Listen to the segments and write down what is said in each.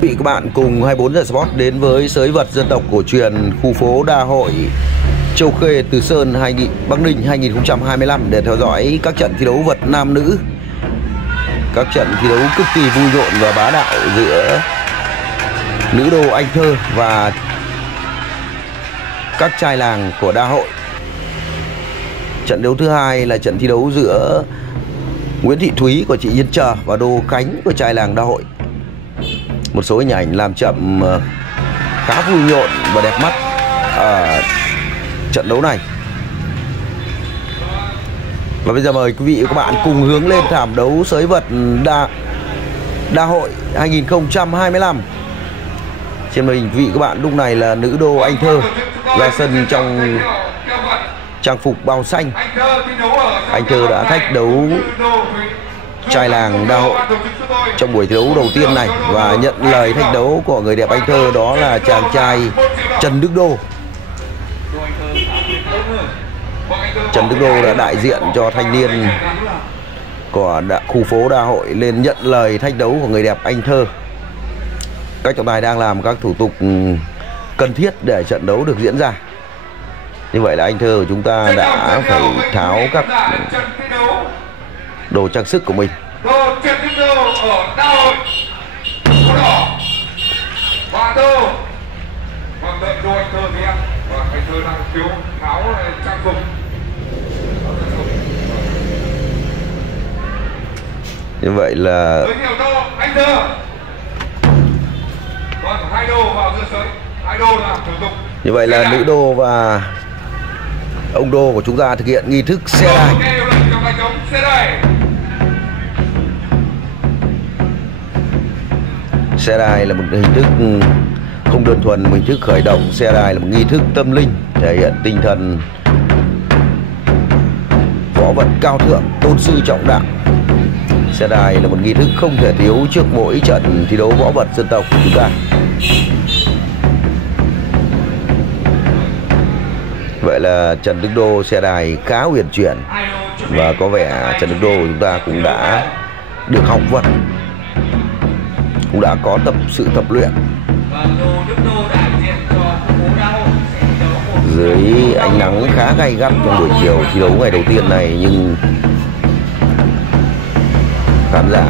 Quý vị các bạn cùng 24 giờ Sport đến với sới vật dân tộc cổ truyền khu phố Đa Hội, Châu Khê, Từ Sơn, Bắc Ninh 2025 để theo dõi các trận thi đấu vật nam nữ. Các trận thi đấu cực kỳ vui nhộn và bá đạo giữa nữ đô Anh Thơ và các trai làng của Đa Hội. Trận đấu thứ hai là trận thi đấu giữa Nguyễn Thị Thúy của chị Yên Trờ và Đô Khánh của trai làng Đa Hội. Một số hình ảnh làm chậm khá vui nhộn và đẹp mắt ở trận đấu này. Và bây giờ mời quý vị và các bạn cùng hướng lên thảm đấu sới vật Đa Hội 2025. Trên màn hình quý vị và các bạn lúc này là nữ đô Anh Thơ ra sân trong trang phục bao xanh. Anh Thơ đã thách đấu trai làng Đa Hội trong buổi thi đấu đầu tiên này và nhận lời thách đấu của người đẹp Anh Thơ, đó là chàng trai Trần Đức Đô. Trần Đức Đô đã đại diện cho thanh niên của khu phố Đa Hội lên nhận lời thách đấu của người đẹp Anh Thơ. Các trọng tài đang làm các thủ tục cần thiết để trận đấu được diễn ra. Như vậy là Anh Thơ của chúng ta đã phải tháo các đồ trang sức của mình. Trần Đức Đô ở Đa Hội, màu đỏ và Thơ. Và đợi đô Anh Thơ thì em. Và Anh Thơ đang thiếu áo trang phục. Như vậy là giới thiệu đô Anh Thơ. Còn hai đô vào giữa sới. Hai đô làm thủ tục. Như vậy là nữ đô và ông đô của chúng ta thực hiện nghi thức xe đài. Xe đài là một hình thức không đơn thuần một hình thức khởi động. Xe đài là một nghi thức tâm linh thể hiện tinh thần võ vật cao thượng, tôn sư trọng đạo. Xe đài là một nghi thức không thể thiếu trước mỗi trận thi đấu võ vật dân tộc của chúng ta. Vậy là Trần Đức Đô xe đài khá huyền chuyển và có vẻ Trần Đức Đô của chúng ta cũng đã được học vật, cũng đã có sự tập luyện. Dưới ánh nắng khá gay gắt trong buổi chiều thi đấu ngày đầu tiên này, nhưng khán giả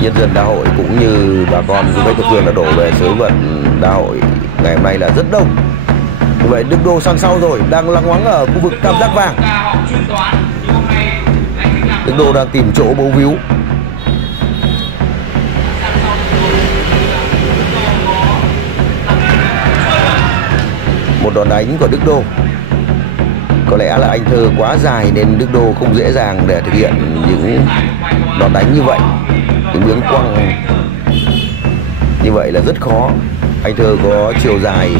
nhân dân Đa Hội cũng như bà con du khách thập phương đã đổ về sới vật Đa Hội ngày hôm nay là rất đông. Như vậy Đức Đô sang sau rồi, đang loáng ngoáng ở khu vực tam giác vàng. Đức Đô đang tìm chỗ bấu víu. Một đòn đánh của Đức Đô. Có lẽ là Anh Thơ quá dài nên Đức Đô không dễ dàng để thực hiện những đòn đánh như vậy. Những miếng quăng như vậy là rất khó. Anh Thơ có chiều dài,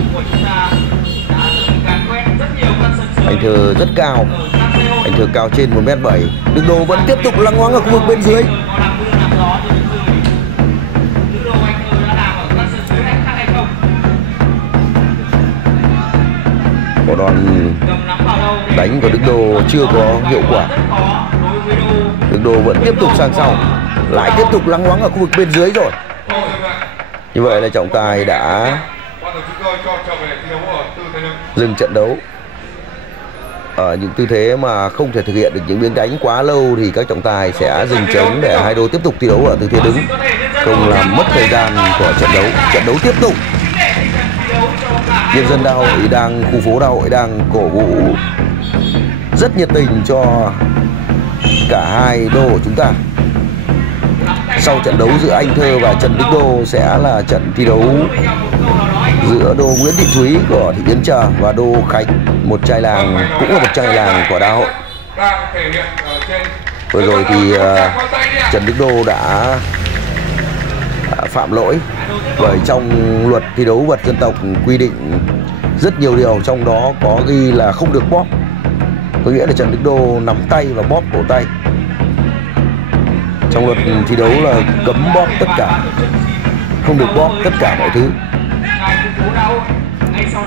Anh Thơ rất cao. Anh Thơ cao trên 1m7. Đức Đô vẫn tiếp tục lăng ngoáng ở khu vực bên dưới. Một đòn đánh của Đức Đô chưa có hiệu quả. Đức Đô vẫn tiếp tục sang sau, lại tiếp tục lăng ngoáng ở khu vực bên dưới rồi. Như vậy là trọng tài đã dừng trận đấu. Ở những tư thế mà không thể thực hiện được những miếng đánh quá lâu thì các trọng tài sẽ dừng chống để hai đôi tiếp tục thi đấu ở tư thế đứng, không làm mất thời gian của trận đấu. Trận đấu tiếp tục. Nhân dân Đa Hội khu phố Đa Hội đang cổ vũ rất nhiệt tình cho cả hai đô của chúng ta. Sau trận đấu giữa Anh Thơ và Trần Đức Đô sẽ là trận thi đấu giữa đô Nguyễn Thị Thúy của thị Yên Trờ và đô Khánh, một trai làng cũng là một trai làng của Đa Hội. Vừa rồi thì Trần Đức Đô đã phạm lỗi, bởi trong luật thi đấu vật dân tộc quy định rất nhiều điều, trong đó có ghi là không được bóp. Có nghĩa là Trần Đức Đô nắm tay và bóp cổ tay. Trong luật thi đấu là cấm bóp tất cả, không được bóp tất cả mọi thứ.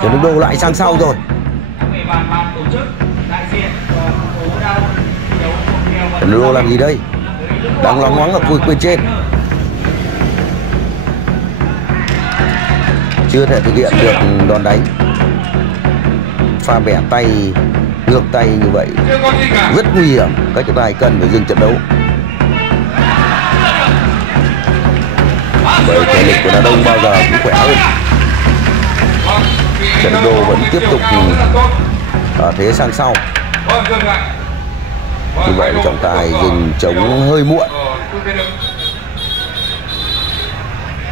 Trần Đức Đô lại sang sau rồi. Trần Đức Đô làm gì đây? Đang loáng ngoáng ở khu vực bên trên. chưa thể thực hiện được đòn đánh. Pha bẻ tay, ngược tay như vậy rất nguy hiểm, các trọng tài cần phải dừng trận đấu. Bởi thể lực của đàn ông bao giờ cũng khỏe hơn. Trần Đức Đô vẫn tiếp tục ở thế sang sau. Như vậy là trọng tài dừng chống hơi muộn.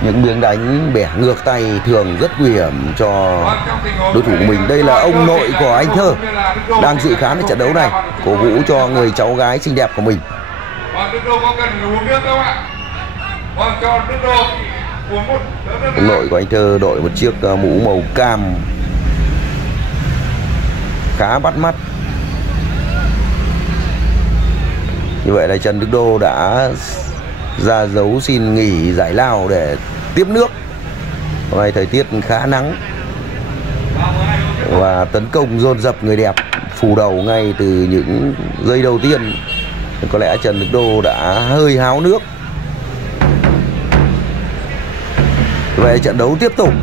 Những miếng đánh bẻ ngược tay thường rất nguy hiểm cho đối thủ của mình. Đây là ông nội của anh Thơ đang dự khán ở trận đấu này, cổ vũ cho người cháu gái xinh đẹp của mình. Ông nội của anh Thơ đội một chiếc mũ màu cam khá bắt mắt. Như vậy là Trần Đức Đô đã ra dấu xin nghỉ giải lao để tiếp nước. Hôm nay thời tiết khá nắng và tấn công dồn dập người đẹp phủ đầu ngay từ những giây đầu tiên. Có lẽ Trần Đức Đô đã hơi háo nước. Vậy trận đấu tiếp tục.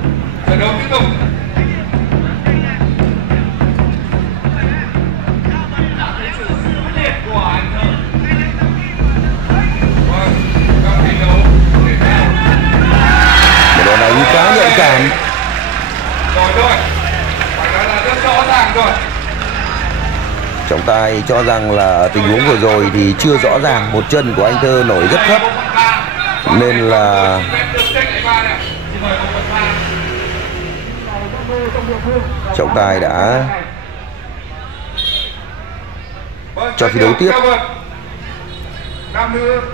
Một đòn đánh khá nhạy cảm. Trọng tài cho rằng là tình huống vừa rồi thì chưa rõ ràng, một chân của anh Thơ nổi rất thấp nên là trọng tài đã cho thi đấu tiếp.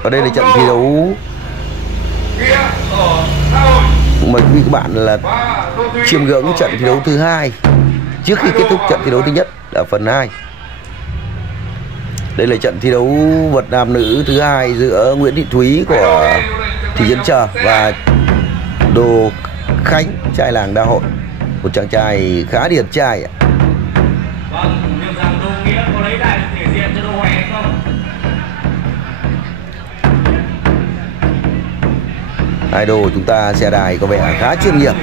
Và đây là trận thi đấu mời quý vị các bạn là chiêm ngưỡng trận thi đấu thứ hai trước khi kết thúc trận thi đấu thứ nhất ở phần 2. Đây là trận thi đấu vật nam nữ thứ hai giữa Nguyễn Thị Thúy của Thị Trấn Chờ và Đô Khánh, trai làng Đa Hội, một chàng trai khá điển trai. Idol chúng ta xe đài có vẻ khá chuyên nghiệp.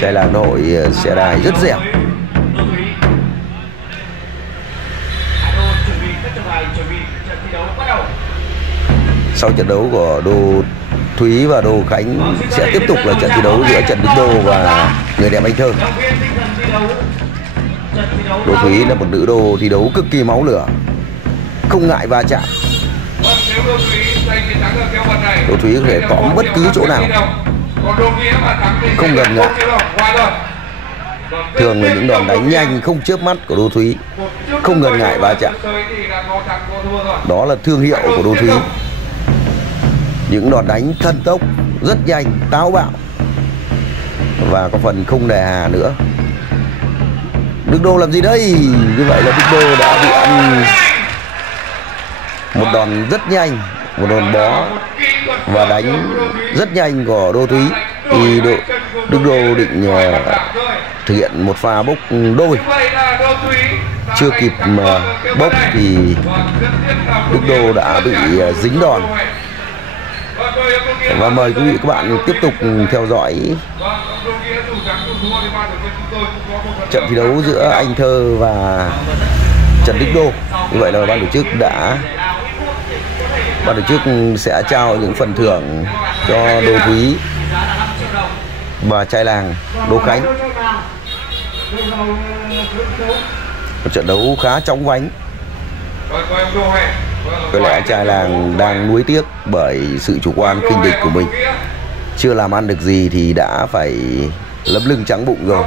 Trai làng Đa Hội xe đài rất dẻo. Sau trận đấu của Đô Thúy và Đô Khánh sẽ tiếp tục là trận thi đấu giữa Trần Đức Đô và người đẹp Anh Thơ. Đô Thúy là một nữ đô thi đấu cực kỳ máu lửa, không ngại va chạm. Đô Thúy có thể tóm bất cứ chỗ nào, không ngần ngại. Thường là những đòn đánh nhanh không chớp mắt của Đô Thúy, không ngần ngại va chạm. Đó là thương hiệu của Đô Thúy. Những đòn đánh thần tốc, rất nhanh, táo bạo và có phần không nề hà nữa. Đức Đô làm gì đây? Như vậy là Đức Đô đã bị ăn một đòn rất nhanh, một đòn bó và đánh rất nhanh của Đô Thúy. Thì Đức Đô định thực hiện một pha bốc đôi, chưa kịp mà bốc thì Đức Đô đã bị dính đòn. Và mời quý vị các bạn tiếp tục theo dõi trận thi đấu giữa Anh Thơ và Trần Đức Đô. Như vậy là ban tổ chức sẽ trao những phần thưởng cho Đô Thúy và trai làng Đô Khánh. Một trận đấu khá chóng vánh. Có lẽ trai làng đang nuối tiếc bởi sự chủ quan khinh địch của mình. Chưa làm ăn được gì thì đã phải lấm lưng trắng bụng rồi.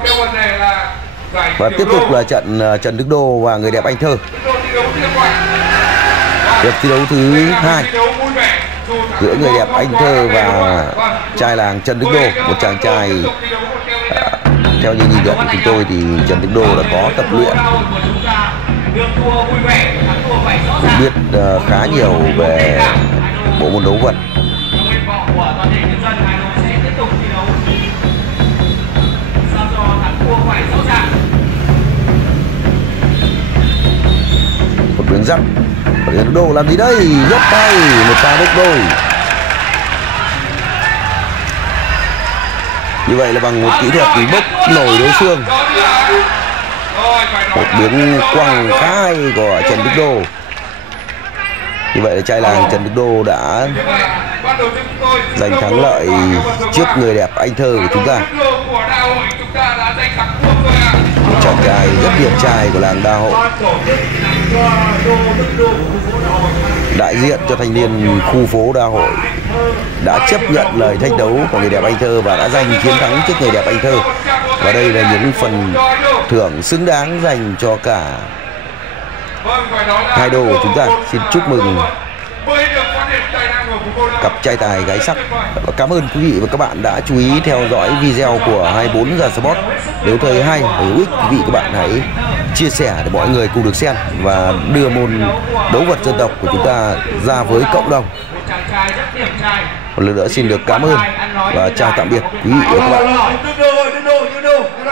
Và tiếp tục là trận Trần Đức Đô và người đẹp Anh Thơ. Trận thi đấu thứ hai giữa người đẹp Anh Thơ và trai làng Trần Đức Đô, một chàng trai theo như nhìn nhận của chúng tôi thì Trần Đức Đô đã có tập luyện, cũng biết khá nhiều về bộ môn đấu vật. Một miếng dắt, Trần Đức Đô làm gì đây? Nhấc tay, một pha bốc đôi. Như vậy là bằng một kỹ thuật bốc nổi đối xương, một biến quăng khá hay của Trần Đức Đô. Như vậy là trai làng Trần Đức Đô đã giành thắng lợi trước người đẹp Anh Thơ của chúng ta. Chàng trai rất điển trai của làng Đa Hội, đại diện cho thanh niên khu phố Đa Hội, đã chấp nhận lời thách đấu của người đẹp Anh Thơ và đã giành chiến thắng trước người đẹp Anh Thơ. Và đây là những phần thưởng xứng đáng dành cho cả hai đô của chúng ta. Xin chúc mừng cặp trai tài gái sắc. Và cảm ơn quý vị và các bạn đã chú ý theo dõi video của 24 giờ Sport. Nếu thấy hay, hữu ích, quý vị các bạn hãy chia sẻ để mọi người cùng được xem và đưa môn đấu vật dân tộc của chúng ta ra với cộng đồng. Một lần nữa xin được cảm ơn và chào tạm biệt quý vị và các bạn.